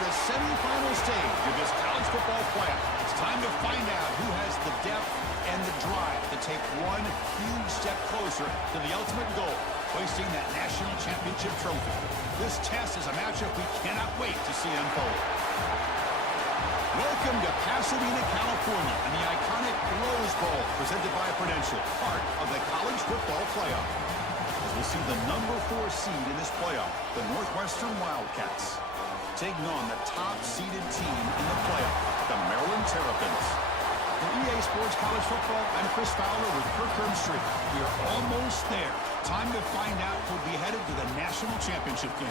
the semifinal stage of this college football playoff. It's time to find out who has the depth and the drive to take one huge step closer to the ultimate goal, hoisting that national championship trophy. This test is a matchup we cannot wait to see unfold. Welcome to Pasadena, California, and the iconic Rose Bowl, presented by Prudential, part of the college football playoff. As we'll see the number 4 seed in this playoff, the Northwestern Wildcats, taking on the top-seeded team in the playoff, the Maryland Terrapins. For EA Sports College Football, I'm Chris Fowler with Kirk Herbstreit. We are almost there. Time to find out who'll be headed to the national championship game.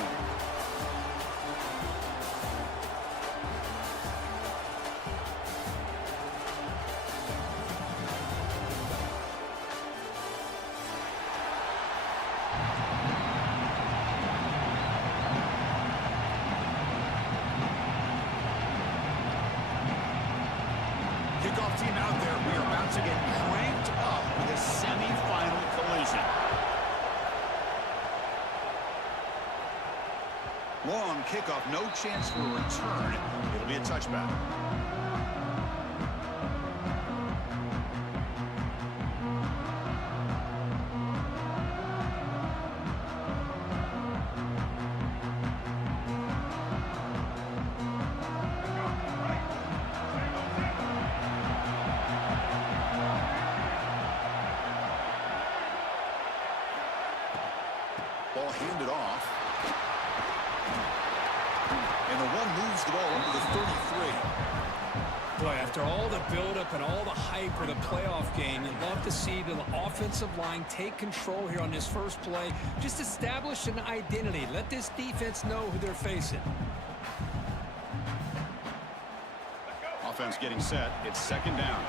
Kickoff team out there. We are about to get cranked up with a semi-final collision. Long kickoff, no chance for a return. It'll be a touchback. Ball handed off. And the one moves the ball up to the 33. Boy, after all the buildup and all the hype for the playoff game, you'd love to see the offensive line take control here on this first play. Just establish an identity. Let this defense know who they're facing. Offense getting set. It's second down.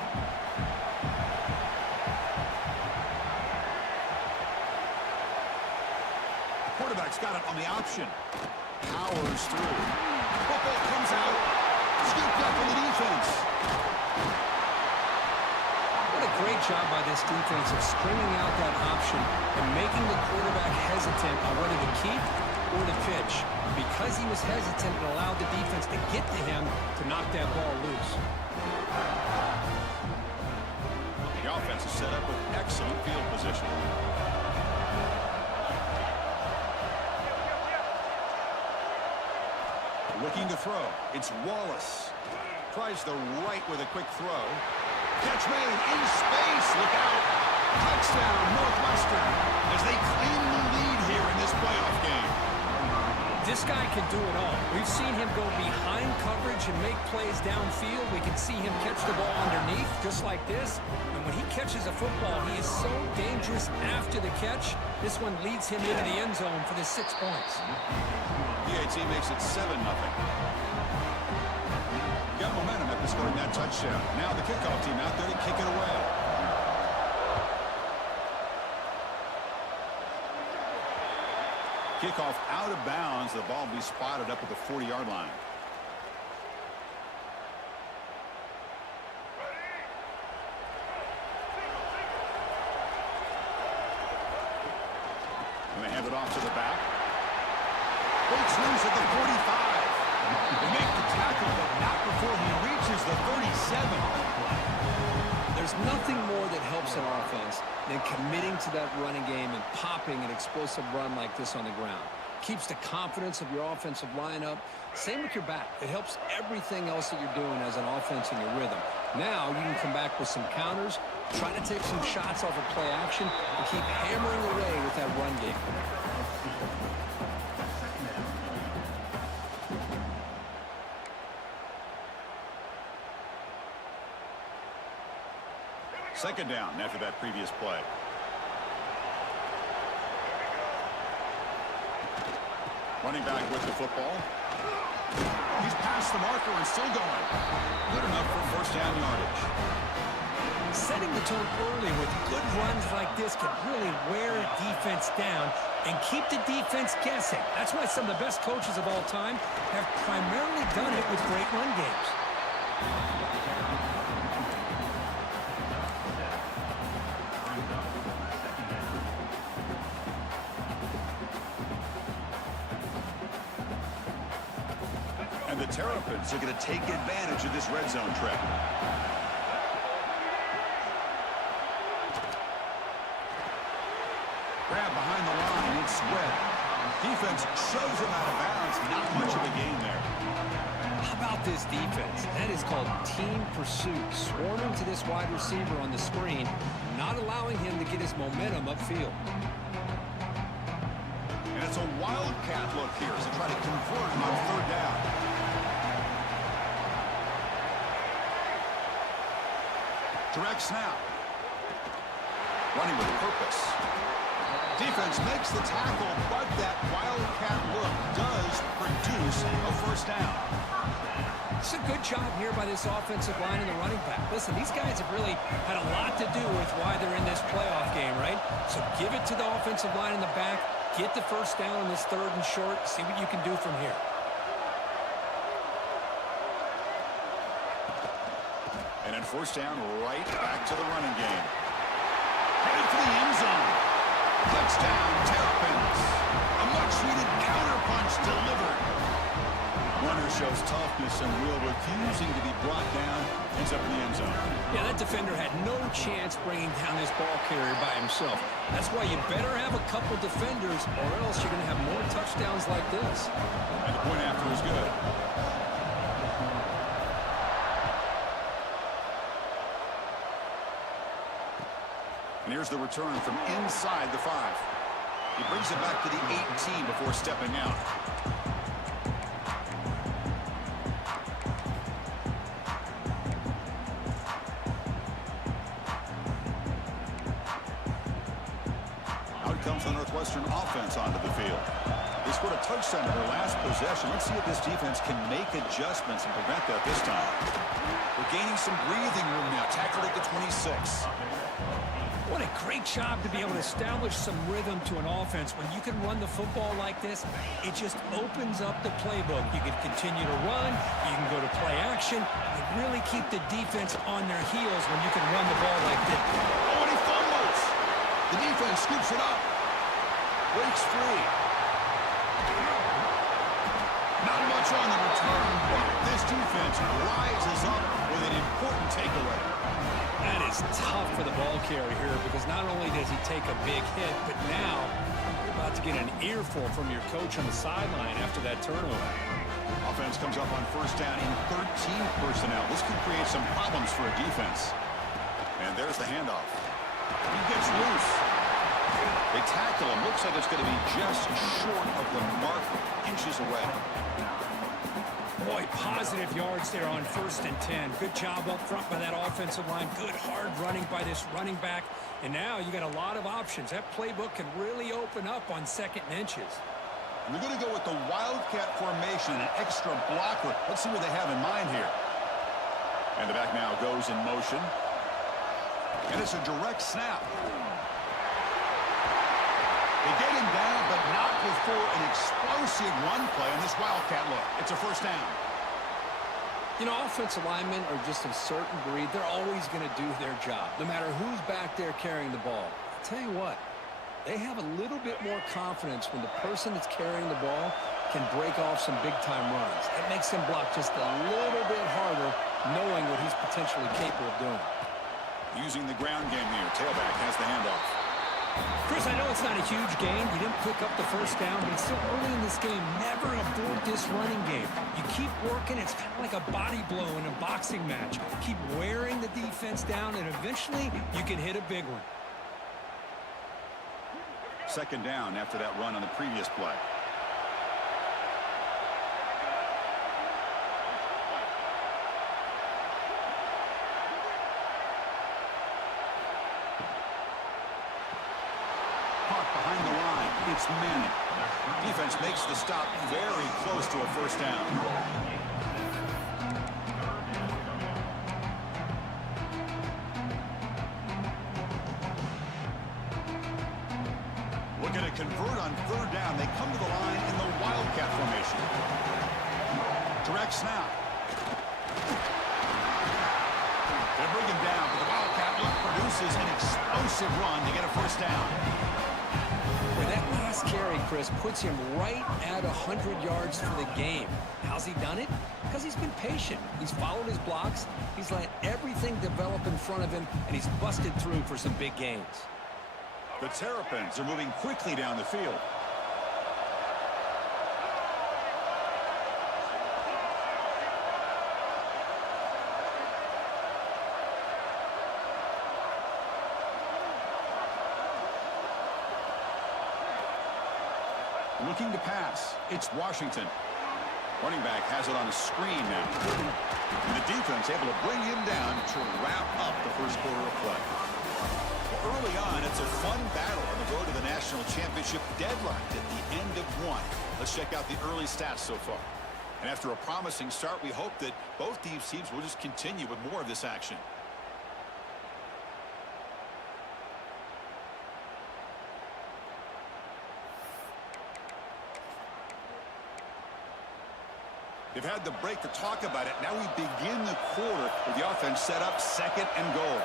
Quarterback's got it on the option. Powers through. Football comes out. Scooped up in the defense. What a great job by this defense of stringing out that option and making the quarterback hesitant on whether to keep or to pitch. Because he was hesitant, it allowed the defense to get to him to knock that ball loose. The offense is set up with excellent field position. Looking to throw. It's Wallace. Tries the right with a quick throw. Catch made in space. Look out. Touchdown, Northwestern, as they claim the lead here in this playoff game. This guy can do it all. We've seen him go behind coverage and make plays downfield. We can see him catch the ball underneath, just like this. And when he catches a football, he is so dangerous after the catch. This one leads him into the end zone for the 6 points. PAT makes it 7-0. Got momentum after scoring that touchdown. Now the kickoff team out there to kick it away. Kickoff out of bounds. The ball will be spotted up at the 40-yard line. And they hand it off to the back. Breaks loose at the 45. They make the tackle, but not before he reaches the 37. There's nothing more that helps an offense than committing to that running game and popping an explosive run like this on the ground. Keeps the confidence of your offensive lineup. Same with your back. It helps everything else that you're doing as an offense in your rhythm. Now you can come back with some counters, try to take some shots off of play action, and keep hammering away with that run game. Second down after that previous play. Running back with the football. He's past the marker and still going. Good enough for first down yardage. Setting the tone early with good runs like this can really wear defense down and keep the defense guessing. That's why some of the best coaches of all time have primarily done it with great run games. Terrapins are going to take advantage of this red zone trap. Grab behind the line. It's Sweat. Defense shows him out of bounds. Not much of a gain there. How about this defense? That is called team pursuit. Swarming to this wide receiver on the screen, not allowing him to get his momentum upfield. And it's a wildcat look here as they try to convert on third down. Direct snap. Running with purpose. Defense makes the tackle, but that wildcat look does produce a first down. It's a good job here by this offensive line and the running back. Listen, these guys have really had a lot to do with why they're in this playoff game, right? So give it to the offensive line in the back. Get the first down on this third and short. See what you can do from here. And then first down, right back to the running game. Headed for the end zone. Touchdown, Terrapins. A much-needed counterpunch delivered. Runner shows toughness and will, refusing to be brought down. Ends up in the end zone. Yeah, that defender had no chance bringing down this ball carrier by himself. That's why you better have a couple defenders, or else you're going to have more touchdowns like this. And the point after is good. And here's the return from inside the 5. He brings it back to the 18 before stepping out. Out comes the Northwestern offense onto the field. They scored a touchdown in their last possession. Let's see if this defense can make adjustments and prevent that this time. We're gaining some breathing room now. Tackled at the 26. What a great job to be able to establish some rhythm to an offense. When you can run the football like this, it just opens up the playbook. You can continue to run, you can go to play action, and really keep the defense on their heels when you can run the ball like this. Oh, and he fumbles. The defense scoops it up. Breaks free. Not much on the return, but this defense rises up with an important takeaway. That is tough for the ball carrier here, because not only does he take a big hit, but now you're about to get an earful from your coach on the sideline after that turnover. Offense comes up on first down in 13 personnel. This could create some problems for a defense. And there's the handoff. He gets loose. They tackle him. Looks like it's going to be just short of the mark, inches away. Boy, positive yards there on 1st and 10. Good job up front by that offensive line. Good hard running by this running back. And now you got a lot of options. That playbook can really open up on 2nd and inches. We're going to go with the wildcat formation, an extra blocker. Let's see what they have in mind here. And the back now goes in motion. And it's a direct snap. They get him down, but not before an explosive run play on this wildcat look. It's a first down. You know, offensive linemen are just a certain breed. They're always going to do their job, no matter who's back there carrying the ball. I'll tell you what, they have a little bit more confidence when the person that's carrying the ball can break off some big-time runs. It makes him block just a little bit harder, knowing what he's potentially capable of doing. Using the ground game here. Tailback has the handoff. Chris, I know it's not a huge gain. You didn't pick up the first down, but it's still early in this game. Never abort this running game. You keep working. It's kind of like a body blow in a boxing match. Keep wearing the defense down, and eventually you can hit a big one. Second down after that run on the previous play. Behind the line, it's Manning. Defense makes the stop very close to a first down. Looking to convert on third down. They come to the line in the wildcat formation. Direct snap. They bring him down, but the wildcat look produces an explosive run to get a first down. Well, that last carry, Chris, puts him right at 100 yards for the game. How's he done it? Because he's been patient. He's followed his blocks. He's let everything develop in front of him, and he's busted through for some big gains. The Terrapins are moving quickly down the field. Looking to pass. It's Washington. Running back has it on a screen now. And the defense able to bring him down to wrap up the first quarter of play. Well, early on, it's a fun battle on the road to the national championship, deadlocked at the end of one. Let's check out the early stats so far. And after a promising start, we hope that both these teams will just continue with more of this action. They've had the break to talk about it. Now we begin the quarter with the offense set up, second and goal.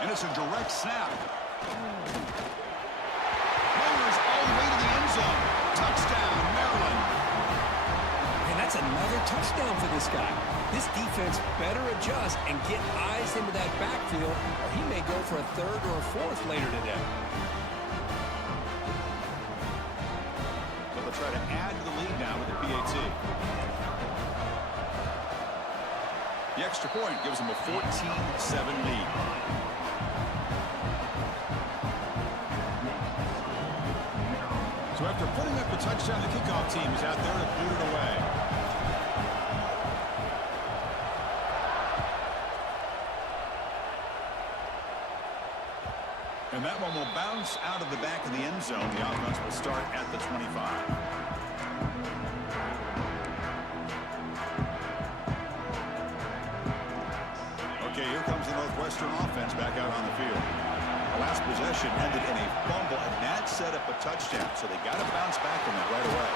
And it's a direct snap. Players all the way to the end zone. Touchdown, Maryland. And that's another touchdown for this guy. This defense better adjust and get eyes into that backfield, or he may go for a third or a fourth later today. They'll try to add to the lead now with the PAT. The extra point gives them a 14-7 lead. So after putting up a touchdown, the kickoff team is out there to boot it away. And that one will bounce out of the back of the end zone. The offense will start at the 25. Okay, here comes the Northwestern offense back out on the field. The last possession ended in a fumble, and that set up a touchdown. So they got to bounce back from that right away.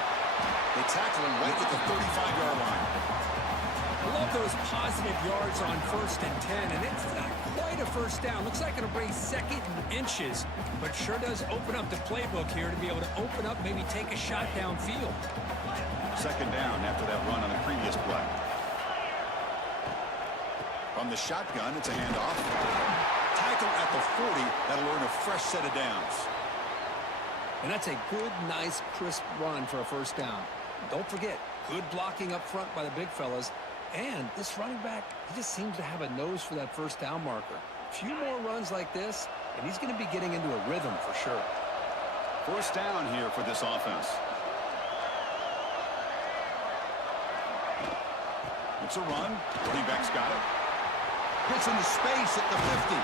They tackle him right at the 35-yard line. I love those positive yards on 1st and 10, and it's not quite a first down. Looks like it'll bring second and inches, but sure does open up the playbook here to be able to open up, maybe take a shot downfield. Second down after that run on the previous play. From the shotgun, it's a handoff. Tackle at the 40. That'll earn a fresh set of downs. And that's a good, nice, crisp run for a first down. Don't forget, good blocking up front by the big fellas. And this running back, he just seems to have a nose for that first down marker. A few more runs like this, and he's going to be getting into a rhythm for sure. First down here for this offense. It's a run. Running back's got it. Gets into space at the 50.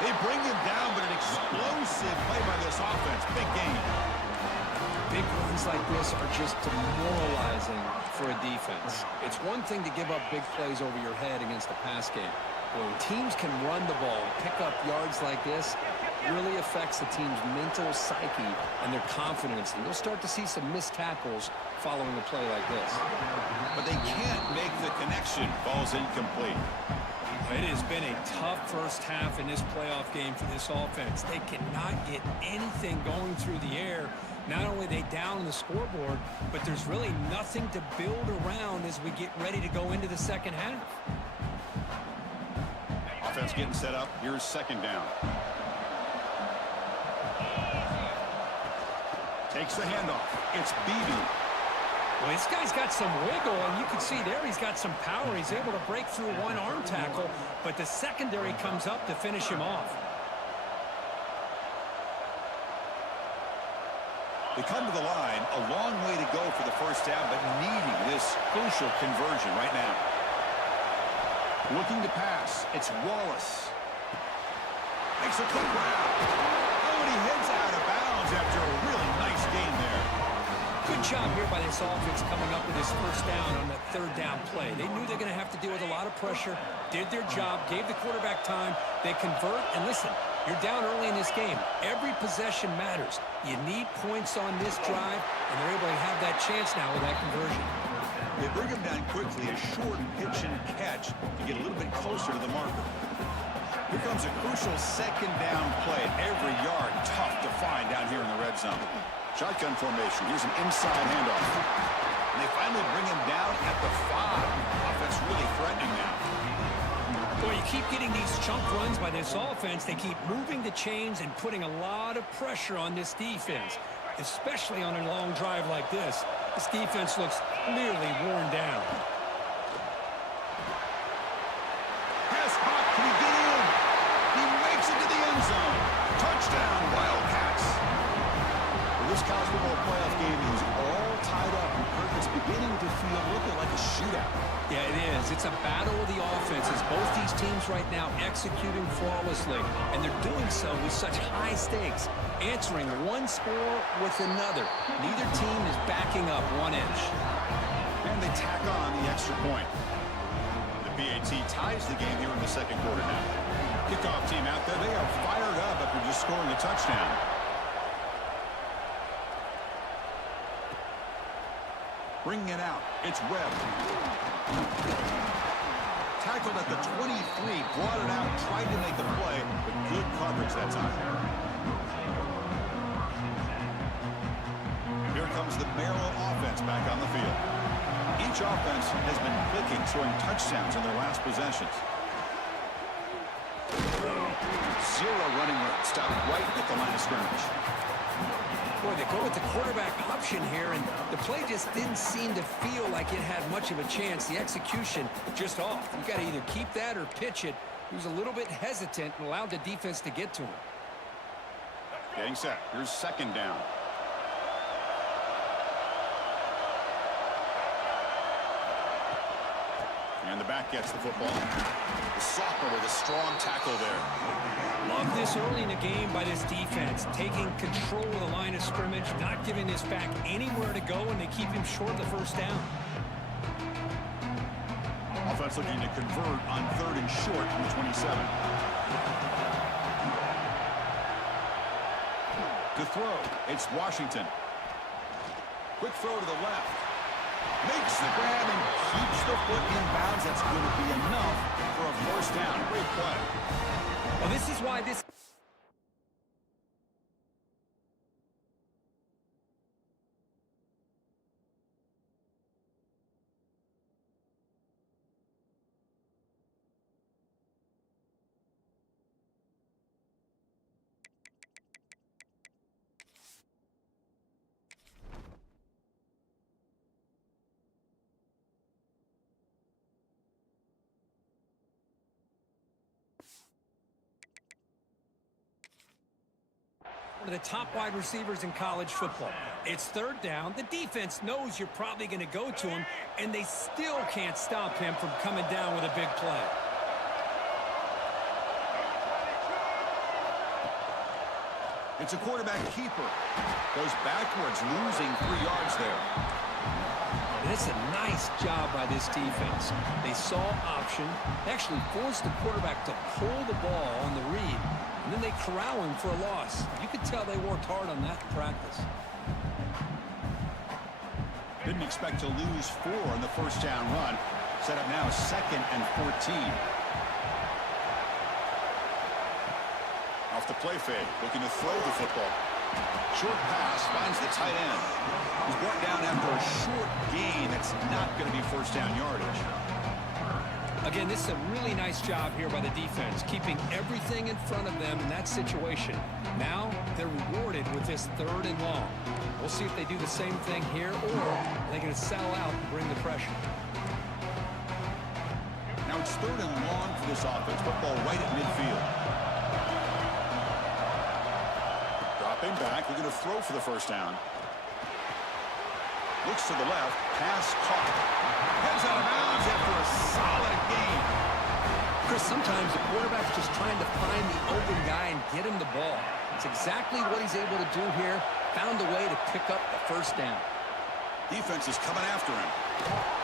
They bring him down, but an explosive play by this offense. Big game. Big runs like this are just demoralizing for a defense. It's one thing to give up big plays over your head against a pass game. When teams can run the ball, pick up yards like this, it really affects the team's mental psyche and their confidence. And you'll start to see some missed tackles following a play like this. But they can't make the connection. Ball's incomplete. It has been a tough first half in this playoff game for this offense. They cannot get anything going through the air. Not only are they down on the scoreboard, but there's really nothing to build around as we get ready to go into the second half. Offense getting set up. Here's second down. Takes the handoff. It's Beebe. Well, this guy's got some wiggle, and you can see there he's got some power. He's able to break through one arm tackle, but the secondary comes up to finish him off. They come to the line, a long way to go for the first down, but needing this crucial conversion right now. Looking to pass, it's Wallace. Makes a quick grab. Oh, and he heads out of bounds after a really nice game there. Good job here by this offense coming up with this first down on that third down play. They knew they're going to have to deal with a lot of pressure, did their job, gave the quarterback time. They convert, and listen, you're down early in this game. Every possession matters. You need points on this drive, and they're able to have that chance now with that conversion. They bring him down quickly, a short pitch and catch to get a little bit closer to the marker. Here comes a crucial second down play. Every yard tough to find down here in the red zone. Shotgun formation. Here's an inside handoff. And they finally bring him down at the 5. Offense really threatening now. Boy, you keep getting these chunk runs by this offense. They keep moving the chains and putting a lot of pressure on this defense, especially on a long drive like this. This defense looks clearly worn down. Pass hot. Can he get in? He makes it to the end zone. Touchdown, Wildcats. Well, this college football playoff game is all tied up. It's beginning to feel a little bit like a shootout. Yeah, it is. It's a battle of the offenses. Both these teams right now executing flawlessly, and they're doing so with such high stakes, answering one score with another. Neither team is backing up 1 inch. And they tack on the extra point. The BAT ties the game here in the second quarter now. Kickoff team out there. They are fired up after just scoring a touchdown. Bringing it out. It's Webb. Tackled at the 23. Brought it out. Tried to make the play. But good coverage that time. Here comes the Maryland offense back on the field. Each offense has been clicking, scoring touchdowns in their last possessions. Zero running room. Stopped right at the line of scrimmage. Boy, they go with the quarterback option here, and the play just didn't seem to feel like it had much of a chance. The execution just off. You got to either keep that or pitch it. He was a little bit hesitant and allowed the defense to get to him. Getting set. Here's second down. And the back gets the football. The sophomore with a strong tackle there. Love this early in the game by this defense, taking control of the line of scrimmage, not giving this back anywhere to go, and they keep him short of the first down. Offense looking to convert on 3rd and short from the 27. To throw, it's Washington. Quick throw to the left. Makes the grab and keeps the foot in bounds. That's going to be enough for a first down. Great play. Well, this is why this... One of the top wide receivers in college football. It's 3rd down. The defense knows you're probably going to go to him, and they still can't stop him from coming down with a big play. It's a quarterback keeper. Goes backwards, losing 3 yards there. And it's a nice job by this defense. They saw option, actually forced the quarterback to pull the ball on the read, and then they corral him for a loss. You could tell they worked hard on that in practice. Didn't expect to lose 4 on the first down run. Set up now 2nd and 14. Off the play fake, looking to throw the football. Short pass, finds the tight end. He's brought down after a short gain. That's not going to be first down yardage. Again, this is a really nice job here by the defense, keeping everything in front of them in that situation. Now they're rewarded with this 3rd and long. We'll see if they do the same thing here, or they're going to settle out and bring the pressure. Now it's 3rd and long for this offense. Football right at midfield. Dropping back, they're going to throw for the first down. Looks to the left, pass caught. Heads out of bounds after a solid gain. Chris, sometimes the quarterback's just trying to find the open guy and get him the ball. It's exactly what he's able to do here. Found a way to pick up the first down. Defense is coming after him.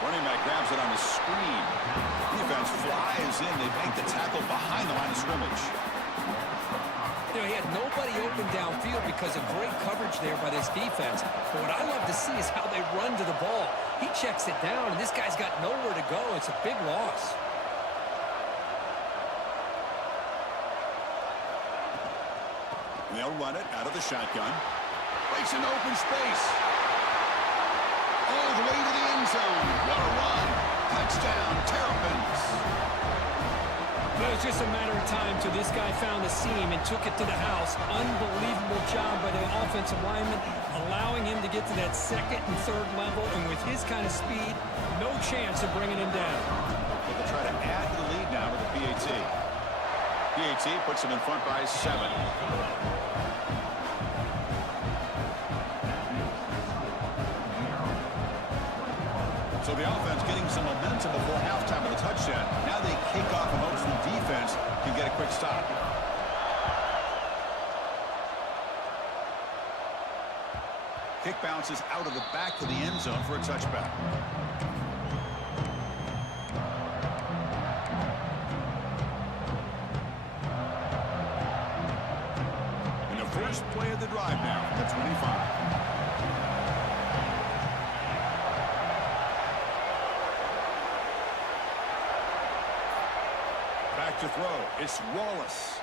Running back grabs it on the screen. Defense flies in. They make the tackle behind the line of scrimmage. You know, he had nobody open downfield because of great coverage there by this defense. But what I love to see is how they run to the ball. He checks it down, and this guy's got nowhere to go. It's a big loss. And they'll run it out of the shotgun. Breaks into open space. All the way to the end zone. What a run. Touchdown, Terrapins. It was just a matter of time till this guy found the seam and took it to the house. Unbelievable job by the offensive lineman, allowing him to get to that second and third level. And with his kind of speed, no chance of bringing him down. But they'll try to add to the lead now with the PAT. PAT puts them in front by 7. So the offense getting some momentum before halftime with a touchdown. Now they kick off and hopes the defense can get a quick stop. Kick bounces out of the back to the end zone for a touchback. And the first play of the drive now at 25. Back to throw. It's Wallace.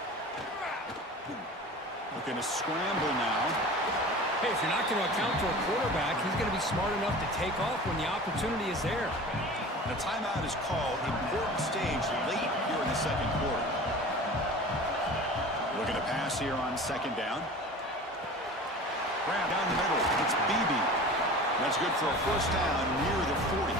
Looking to scramble now. Hey, if you're not going to account for a quarterback, he's going to be smart enough to take off when the opportunity is there. The timeout is called. Important stage late here in the second quarter. Looking to pass here on second down. Grab down the middle. It's Beebe. That's good for a first down near the 40.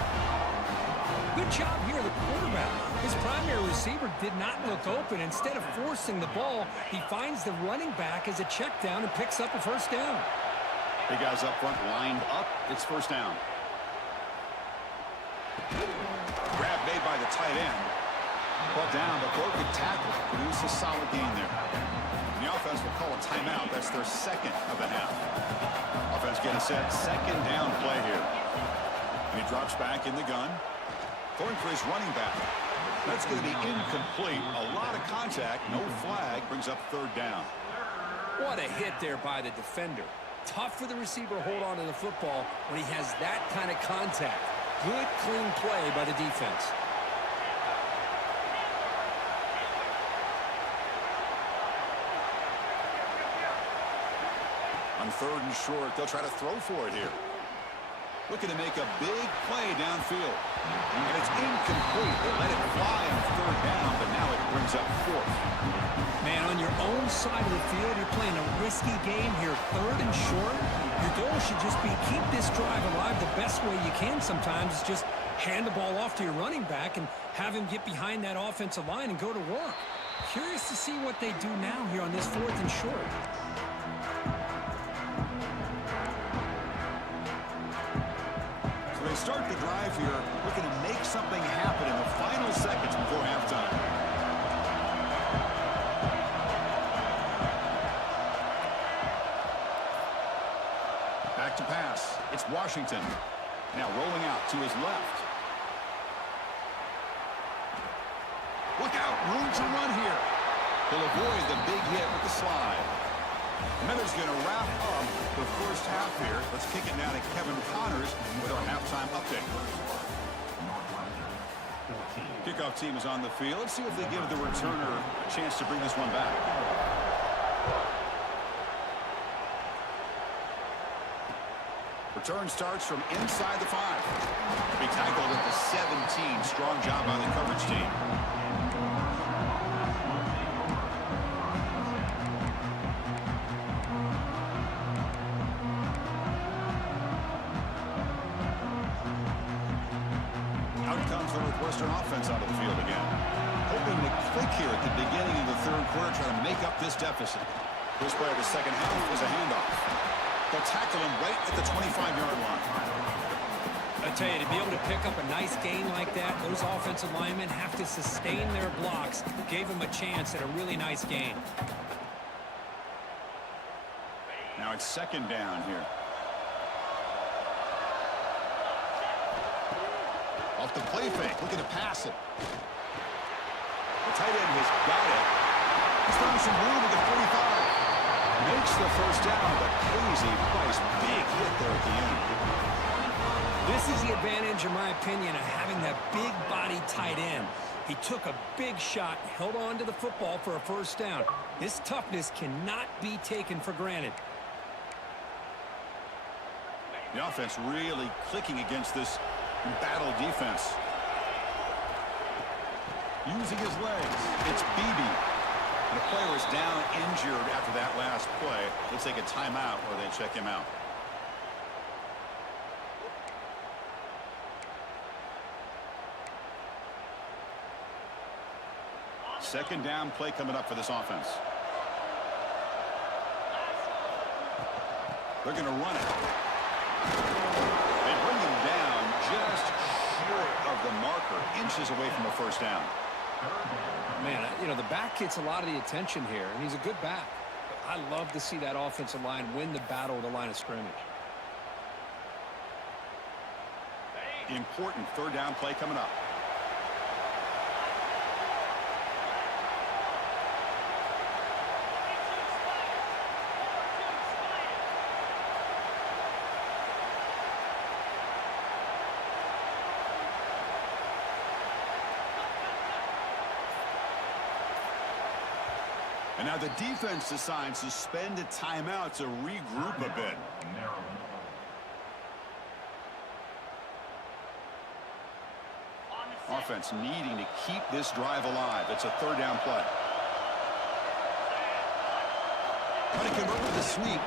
Good job here, the quarterback. His primary receiver did not look open. Instead of forcing the ball, he finds the running back as a check down and picks up a first down. Big guys up front lined up. It's first down. Grab made by the tight end. Brought down, but broken tackle. Produce a solid gain there. And the offense will call a timeout. That's their second of the half. Offense getting set. Second down play here. And he drops back in the gun. Going for his running back. That's going to be incomplete. A lot of contact. No flag. Brings up third down. What a hit there by the defender. Tough for the receiver to hold on to the football when he has that kind of contact. Good, clean play by the defense. On third and short, they'll try to throw for it here. Looking to make a big play downfield. And it's incomplete. They let it fly on third down, but now it brings up fourth. Man, on your own side of the field, you're playing a risky game here. Third and short. Your goal should just be keep this drive alive the best way you can sometimes. Is just hand the ball off to your running back and have him get behind that offensive line and go to work. Curious to see what they do now here on this fourth and short. So they start the drive here, looking to make something happen in the final seconds before halftime. Back to pass. It's Washington. Now rolling out to his left. Look out, room to run here. He'll avoid the big hit with the slide. And then it's going to wrap up the first half here. Let's kick it now to Kevin Connors with our halftime update. Kickoff team is on the field. Let's see if they give the returner a chance to bring this one back. Return starts from inside the 5. Big tackle at the 17. Strong job by the coverage team. Out comes the Northwestern offense out of the field again. Hoping to click here at the beginning of the third quarter, trying to make up this deficit. First play of the second half is a handoff. They'll tackle him right at the 25-yard line. I tell you, to be able to pick up a nice gain like that, those offensive linemen have to sustain their blocks. Gave him a chance at a really nice gain. Now it's second down here. Off the play fake, looking to pass it. The tight end has got it. He's throwing some room at the 45. Makes the first down, but crazy price. Big hit there at the end. This is the advantage, in my opinion, of having that big body tight end. He took a big shot, held on to the football for a first down. This toughness cannot be taken for granted. The offense really clicking against this battle defense. Using his legs, it's Beebe. The player is down injured after that last play. Looks like a timeout or they check him out. Second down play coming up for this offense. They're going to run it. They bring him down just short of the marker, inches away from a first down. Man, you know, the back gets a lot of the attention here, and he's a good back. But I love to see that offensive line win the battle at the line of scrimmage. Important third down play coming up. And now the defense decides to spend a timeout to regroup a bit. Offense needing to keep this drive alive. It's a third down play. Trying to convert with a sweep.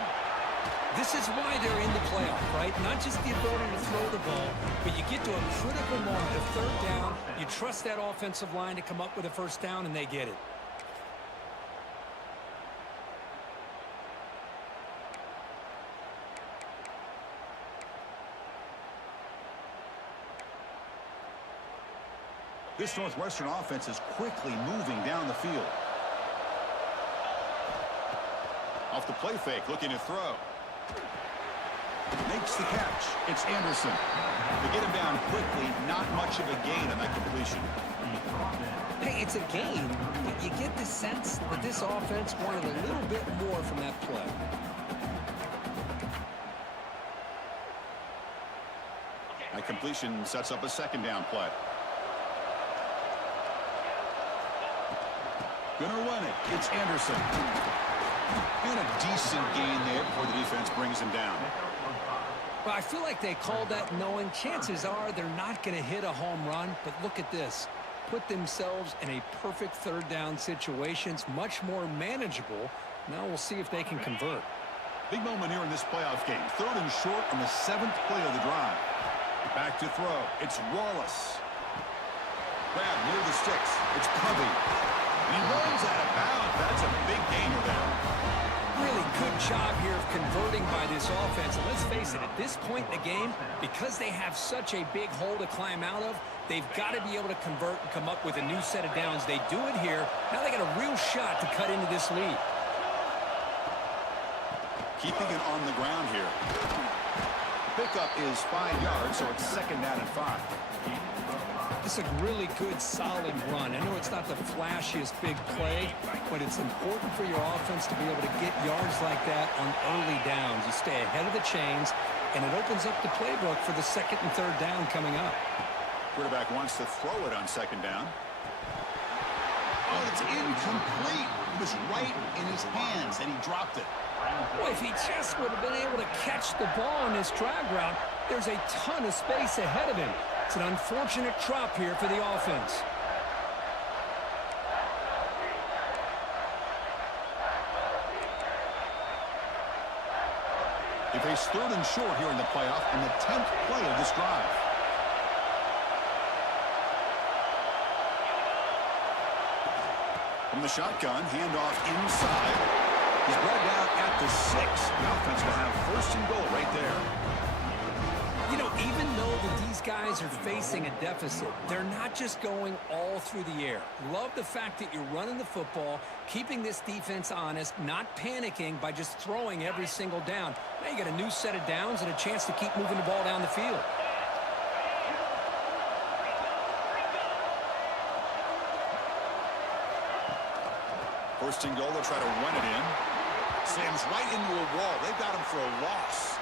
This is why they're in the playoff, right? Not just the ability to throw the ball, but you get to a critical moment of third down. You trust that offensive line to come up with a first down, and they get it. This Northwestern offense is quickly moving down the field. Off the play fake, looking to throw. Makes the catch. It's Anderson. They get him down quickly. Not much of a gain on that completion. Hey, it's a gain, but you get the sense that this offense wanted a little bit more from that play. That completion sets up a second down play. Gonna run it. It's Anderson. And a decent gain there before the defense brings him down. Well, I feel like they called that knowing chances are they're not going to hit a home run, but look at this. Put themselves in a perfect third down situation. It's much more manageable. Now we'll see if they can convert. Big moment here in this playoff game. Third and short on the 7th play of the drive. Back to throw. It's Wallace. Grab near the sticks. It's Covey. And he runs out of bounds. That's a big gainer there. Really good job here of converting by this offense. And let's face it, at this point in the game, because they have such a big hole to climb out of, they've got to be able to convert and come up with a new set of downs. They do it here. Now they got a real shot to cut into this lead. Keeping it on the ground here. Pickup is 5 yards, so it's second down and 5. It's a really good, solid run. I know it's not the flashiest big play, but it's important for your offense to be able to get yards like that on early downs. You stay ahead of the chains, and it opens up the playbook for the second and third down coming up. Quarterback wants to throw it on second down. Oh, it's incomplete. It was right in his hands, and he dropped it. Boy, if he just would have been able to catch the ball on this drag route, there's a ton of space ahead of him. It's an unfortunate drop here for the offense. They face third and short here in the playoff and the 10th play of this drive. From the shotgun, handoff inside. He's brought down at the 6. The offense will have first and goal right there. You know, even though these guys are facing a deficit, they're not just going all through the air. Love the fact that you're running the football, keeping this defense honest, not panicking by just throwing every single down. Now you got a new set of downs and a chance to keep moving the ball down the field. First and goal, they'll try to run it in. Sam's right into a wall. They've got him for a loss.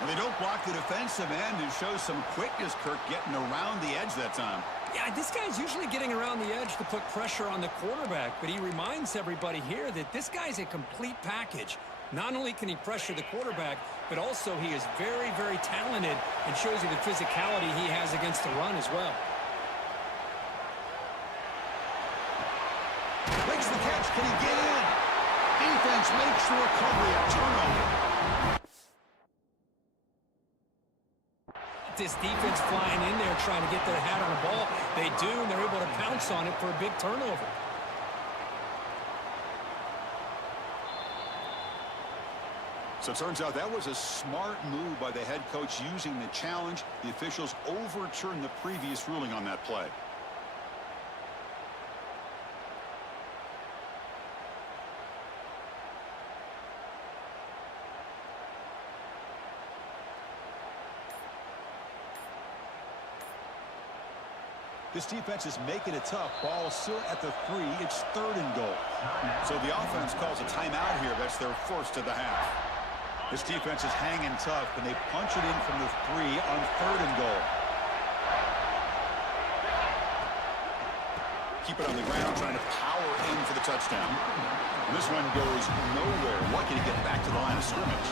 And they don't block the defensive end and show some quickness, Kirk, getting around the edge that time. Yeah, this guy's usually getting around the edge to put pressure on the quarterback, but he reminds everybody here that this guy's a complete package. Not only can he pressure the quarterback, but also he is very, very talented and shows you the physicality he has against the run as well. Makes the catch. Can he get in? Defense makes the recovery. A turnover. This defense flying in there trying to get their hat on the ball. They do, and they're able to pounce on it for a big turnover. So it turns out that was a smart move by the head coach using the challenge. The officials overturned the previous ruling on that play. This defense is making it tough. Ball still at the 3. It's 3rd and goal. So the offense calls a timeout here. That's their first of the half. This defense is hanging tough. Can they punch it in from the 3 on 3rd and goal? Keep it on the ground, trying to power in for the touchdown. And this one goes nowhere. Lucky to get back to the line of scrimmage.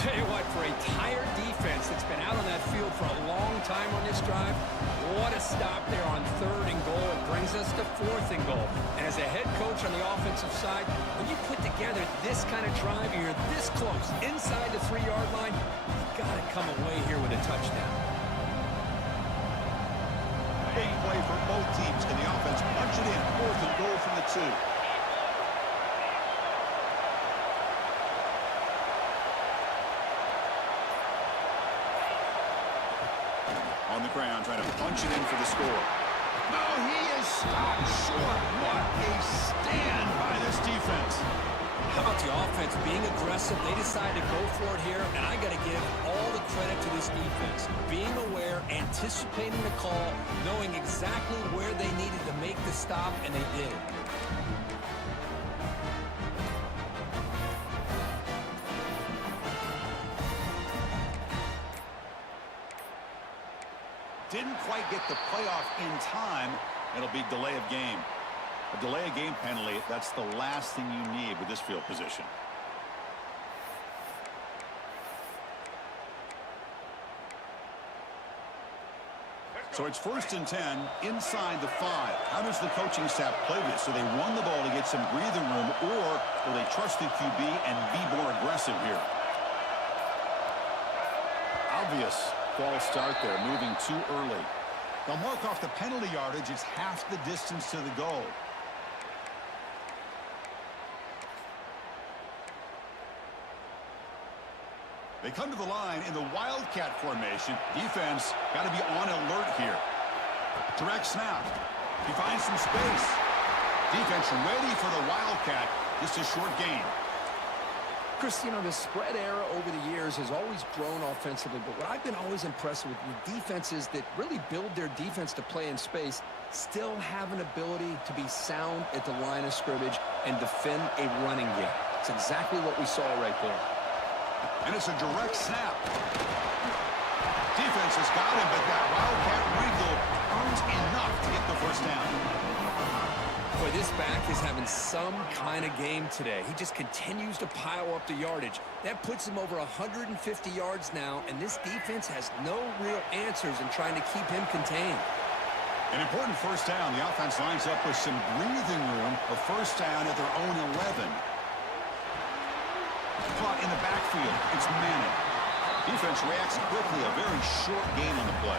Tell you what, for a tired defense that's been out on that field for a long time on this drive, what a stop there on 3rd and goal. It brings us to 4th and goal. And as a head coach on the offensive side, when you put together this kind of drive, you're this close, inside the 3-yard line, you've got to come away here with a touchdown. Big play for both teams. Can the offense punch it in? 4th and goal from the 2. On the ground, trying to punch it in for the score. No, he is stopped short. What a stand by this defense. How about the offense being aggressive? They decided to go for it here, and I got to give all the credit to this defense. Being aware, anticipating the call, knowing exactly where they needed to make the stop, and they did. Didn't quite get the playoff in time. It'll be delay of game. A delay of game penalty, that's the last thing you need with this field position. So it's 1st and 10 inside the 5. How does the coaching staff play this? Do they run the ball to get some breathing room, or will they trust the QB and be more aggressive here? Obvious false start there, moving too early. They'll mark off the penalty yardage. It's half the distance to the goal. They come to the line in the Wildcat formation. Defense got to be on alert here. Direct snap. He finds some space. Defense ready for the Wildcat. Just a short gain. Chris, you know, the spread era over the years has always grown offensively, but what I've been always impressed with defenses that really build their defense to play in space still have an ability to be sound at the line of scrimmage and defend a running game. It's exactly what we saw right there. And it's a direct snap. Defense has got him, but that Wildcat wriggle earns enough to get the first down. Boy, this back is having some kind of game today. He just continues to pile up the yardage. That puts him over 150 yards now, and this defense has no real answers in trying to keep him contained. An important first down. The offense lines up with some breathing room. A first down at their own 11. Caught in the backfield. It's Manning. Defense reacts quickly. A very short gain on the play.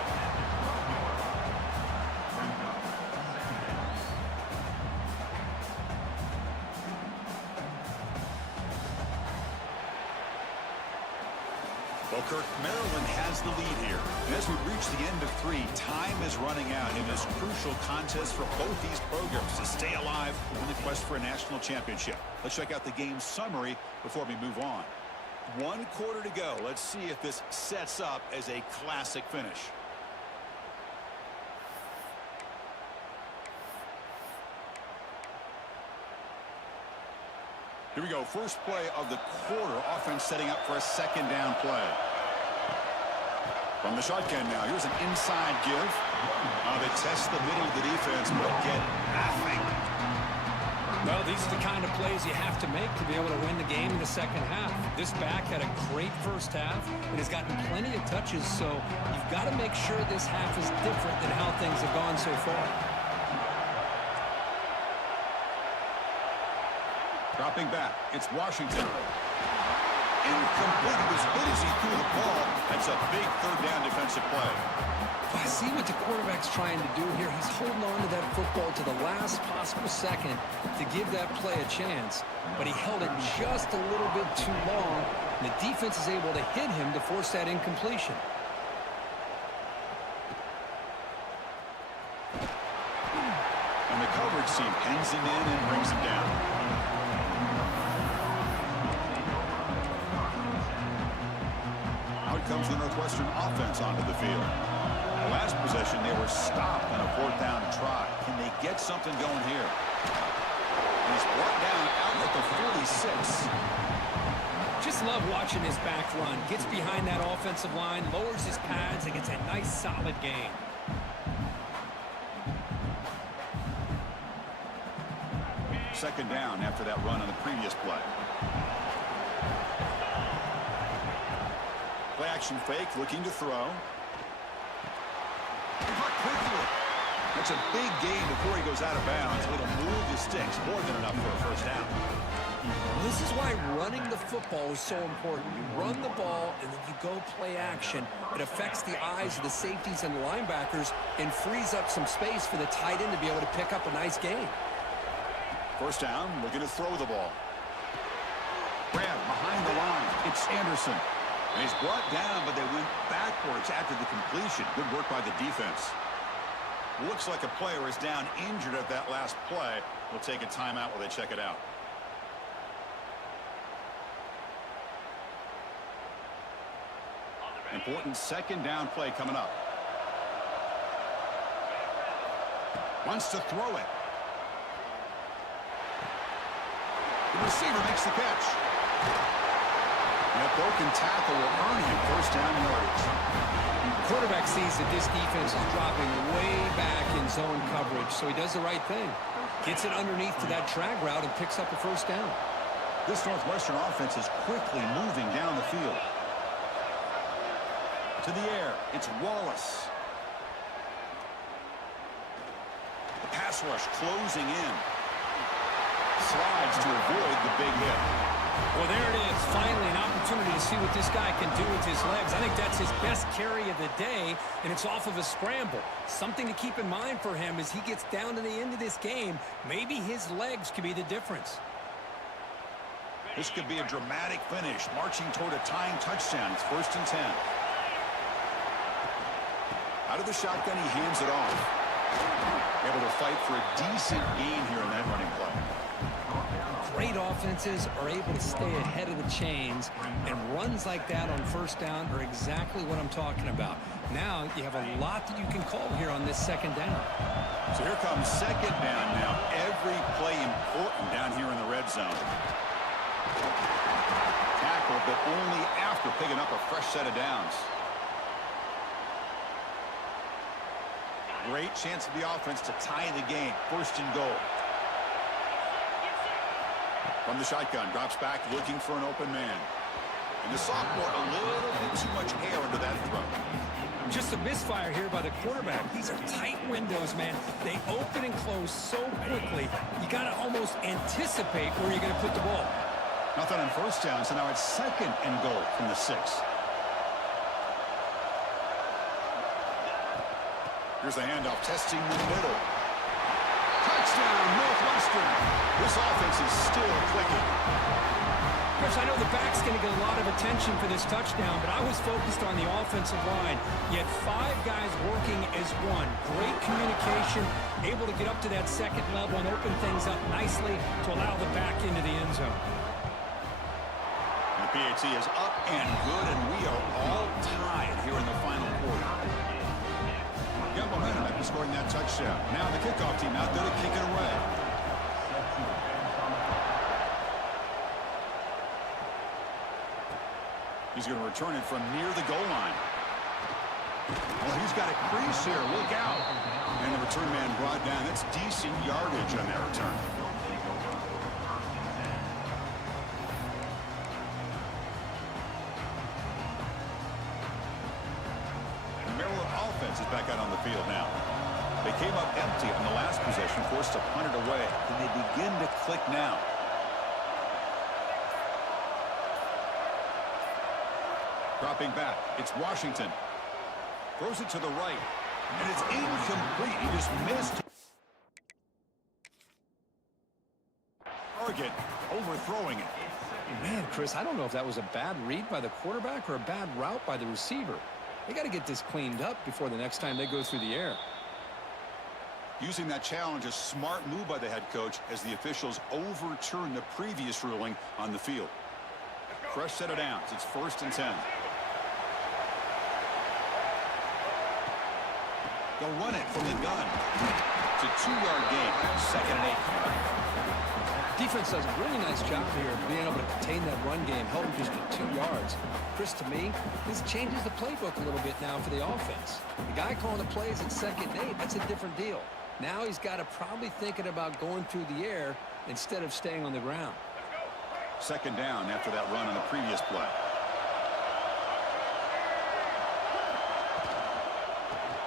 Well, Kirk, Maryland has the lead here. And as we reach the end of 3, time is running out in this crucial contest for both these programs to stay alive in the quest for a national championship. Let's check out the game summary before we move on. 1 quarter to go. Let's see if this sets up as a classic finish. Here we go. First play of the quarter. Offense setting up for a second down play. From the shotgun now, here's an inside give. They test the middle of the defense, but get nothing. Well, these are the kind of plays you have to make to be able to win the game in the second half. This back had a great first half and has gotten plenty of touches, so you've got to make sure this half is different than how things have gone so far. Dropping back, it's Washington. Incomplete. As good as he threw the ball, that's a big third down defensive play. I see what the quarterback's trying to do here. He's holding on to that football to the last possible second to give that play a chance, but he held it just a little bit too long, and the defense is able to hit him to force that incompletion. And the coverage team pens him in and brings him down. Out comes the Northwestern offense onto the field. Last possession, they were stopped on a fourth down try. Can they get something going here? And he's brought down out at the 46. Just love watching his back run. Gets behind that offensive line, lowers his pads, and gets a nice solid gain. Second down after that run on the previous play. Play action fake, looking to throw. That's a big gain before he goes out of bounds. It'll move the sticks more than enough for a first down. This is why running the football is so important. You run the ball, and then you go play action. It affects the eyes of the safeties and the linebackers and frees up some space for the tight end to be able to pick up a nice gain. First down, looking to throw the ball. Grab behind the line. It's Anderson. And he's brought down, but they went backwards after the completion. Good work by the defense. Looks like a player is down injured at that last play. We'll take a timeout while they check it out. Important second down play coming up. Wants to throw it. The receiver makes the catch. And a broken tackle will earn him first down yardage. The quarterback sees that this defense is dropping way back in zone coverage, so he does the right thing. Gets it underneath to that drag route and picks up a first down. This Northwestern offense is quickly moving down the field. To the air, it's Wallace. The pass rush closing in. Slides to avoid the big hit. Well, there it is. Finally, an opportunity to see what this guy can do with his legs. I think that's his best carry of the day, and it's off of a scramble. Something to keep in mind for him as he gets down to the end of this game. Maybe his legs could be the difference. This could be a dramatic finish, marching toward a tying touchdown. It's 1st and 10. Out of the shotgun, he hands it off. Able to fight for a decent gain here in that running play. Great offenses are able to stay ahead of the chains, and runs like that on first down are exactly what I'm talking about. Now you have a lot that you can call here on this second down. So here comes second down now. Every play important down here in the red zone. Tackle, but only after picking up a fresh set of downs. Great chance for the offense to tie the game. 1st and goal. From the shotgun, drops back, looking for an open man. And the sophomore, a little bit too much air under that throw. Just a misfire here by the quarterback. These are tight windows, man. They open and close so quickly. You got to almost anticipate where you're going to put the ball. Nothing on first down, so now it's 2nd and goal from the 6. Here's the handoff, testing the middle. Touchdown, Northwestern. This offense is still clicking. Chris, I know the back's going to get a lot of attention for this touchdown, but I was focused on the offensive line. You had 5 guys working as one. Great communication, able to get up to that second level and open things up nicely to allow the back into the end zone. The PAT is up and good, and we are all tied here in the final quarter. Got momentum after scoring that touchdown. Now the kickoff team out there to kick it away. He's going to return it from near the goal line. Well, he's got a crease here. Look out. And the return man brought down. That's decent yardage on that return. Maryland offense is back out on the field now. They came up empty on the last possession, forced to punt it away. And they begin to click now. Dropping back, it's Washington. Throws it to the right, and it's incomplete. He just missed. Target, overthrowing it. Man, Chris, I don't know if that was a bad read by the quarterback or a bad route by the receiver. They got to get this cleaned up before the next time they go through the air. Using that challenge, a smart move by the head coach as the officials overturn the previous ruling on the field. Fresh set of downs. It's 1st and 10. They'll run it from the gun. It's a 2-yard gain. 2nd and 8. Defense does a really nice job here of being able to contain that run game, help them just get 2 yards. Chris, to me, this changes the playbook a little bit now for the offense. The guy calling the plays at 2nd and 8, that's a different deal. Now he's got to probably thinking about going through the air instead of staying on the ground. 2nd down after that run on the previous play.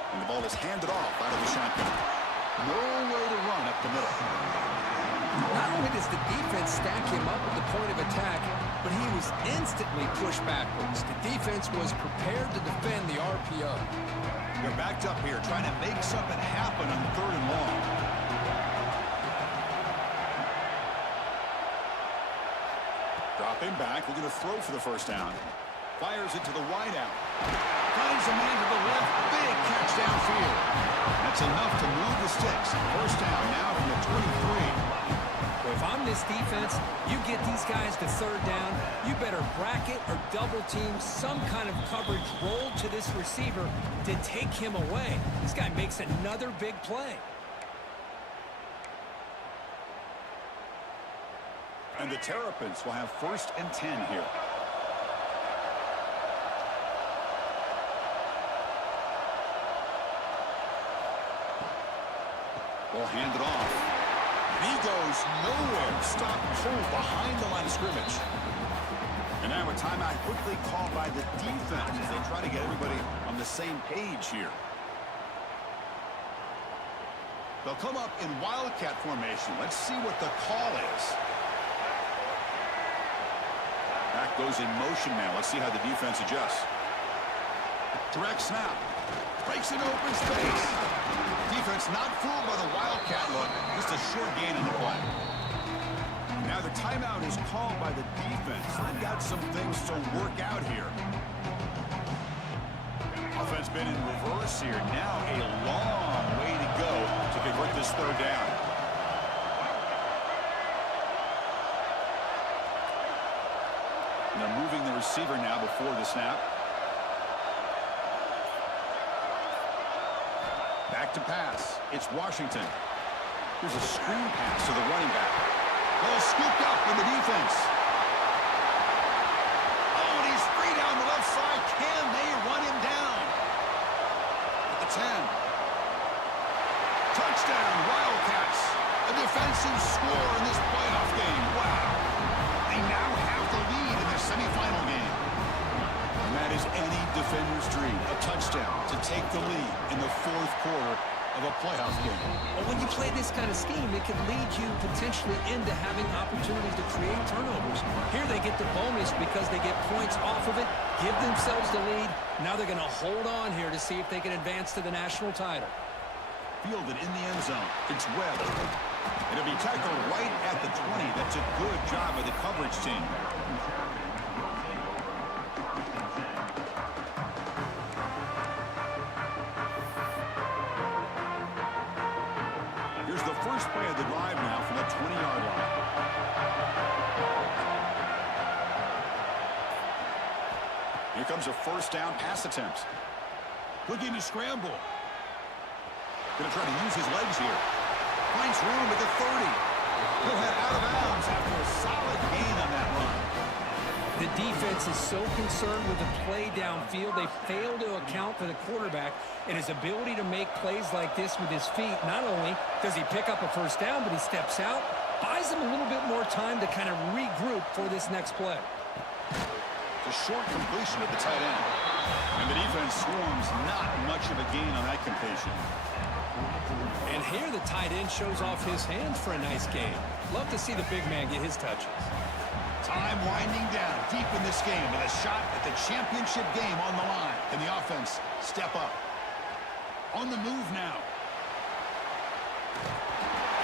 And the ball is handed off out of the shotgun. No way to run up the middle. Not only does the defense stack him up at the point of attack, but he was instantly pushed backwards. The defense was prepared to defend the RPO. They're backed up here, trying to make something happen on 3rd and long. Dropping back, looking to throw for the 1st down. Fires it to the wideout. Finds a man to the left. Big catch downfield. That's enough to move the sticks. 1st down now from the 23. If I'm this defense, you get these guys to 3rd down, you better bracket or double team some kind of coverage roll to this receiver to take him away. This guy makes another big play. And the Terrapins will have 1st and 10 here. Ball handed off. He goes nowhere. Stop pull behind the line of scrimmage. And now a timeout quickly called by the defense as they try to get everybody on the same page here. They'll come up in Wildcat formation. Let's see what the call is. Back goes in motion now. Let's see how the defense adjusts. Direct snap. Breaks an open space. Defense not fooled by the Wildcat look. Just a short gain on the play. Now the timeout is called by the defense. They've got some things to work out here. Offense been in reverse here. Now a long way to go to convert this 3rd down. And they're moving the receiver now before the snap. Back to pass. It's Washington. Here's a screen pass to the running back. Ball scooped up in the defense. Oh, and he's free down the left side. Can they run him down? At the 10. Touchdown, Wildcats. A defensive score in this playoff game. Wow. They now have the lead in their semifinal game. And that is any defender's dream. A touchdown to take the lead in the 4th quarter of a playoff game. But when you play this kind of scheme, it can lead you potentially into having opportunities to create turnovers. Here they get the bonus because they get points off of it, give themselves the lead. Now they're going to hold on here to see if they can advance to the national title. Fielded in the end zone. It's Webb. It'll be tackled right at the 20. That's a good job by the coverage team. Here's the first play of the drive now from the 20-yard line. Here comes a 1st down pass attempt. Looking to scramble. Going to try to use his legs here. Finds room at the 30. He'll head out of bounds after a solid gain on that run. The defense is so concerned with the play downfield, they fail to account for the quarterback and his ability to make plays like this with his feet. Not only does he pick up a first down, but he steps out, buys him a little bit more time to kind of regroup for this next play. A short completion at the tight end. And the defense swarms, not much of a gain on that completion. And here the tight end shows off his hands for a nice game. Love to see the big man get his touches. Time winding down deep in this game with a shot at the championship game on the line. Can the offense step up? On the move now.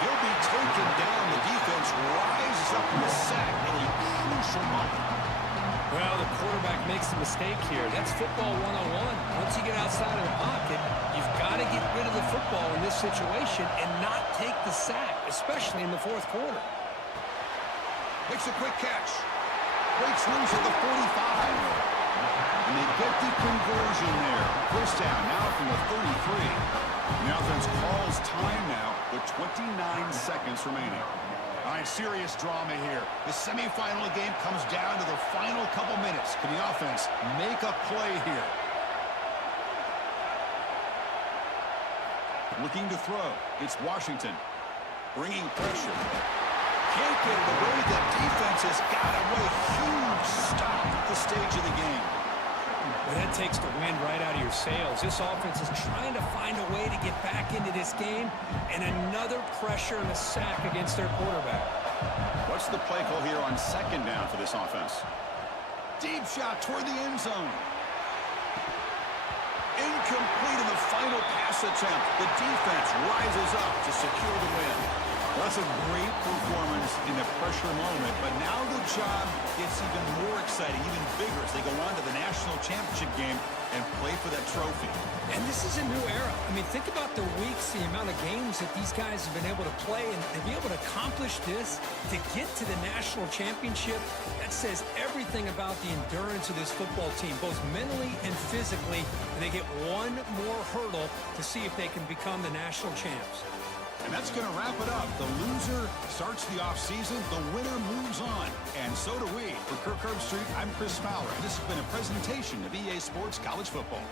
He'll be taken down. The defense rises up in the sack at a crucial moment. Well, the quarterback makes a mistake here. That's football 101. Once you get outside of the pocket, you've got to get rid of the football in this situation and not take the sack, especially in the fourth quarter. Makes a quick catch. Breaks loose at the 45. And they get the conversion there. First down now from the 33. And the offense calls time now with 29 seconds remaining. All right, serious drama here. The semifinal game comes down to the final couple minutes. Can the offense make a play here? Looking to throw. It's Washington. Bringing pressure. Can't get it away. The defense has got away. Huge stop at the stage of the game. Well, that takes the wind right out of your sails. This offense is trying to find a way to get back into this game, and another pressure and a sack against their quarterback. What's the play call here on second down for this offense? Deep shot toward the end zone. Incomplete in the final pass attempt. The defense rises up to secure the win. Well, that's a great performance in the pressure moment, but now the job gets even more exciting, even bigger as they go on to the national championship game and play for that trophy. And this is a new era. I mean, think about the weeks, the amount of games that these guys have been able to play, and to be able to accomplish this, to get to the national championship, that says everything about the endurance of this football team, both mentally and physically. And they get one more hurdle to see if they can become the national champs. And that's going to wrap it up. The loser starts the offseason. The winner moves on. And so do we. For Kirk Herbstreit, I'm Chris Fowler. And this has been a presentation of EA Sports College Football.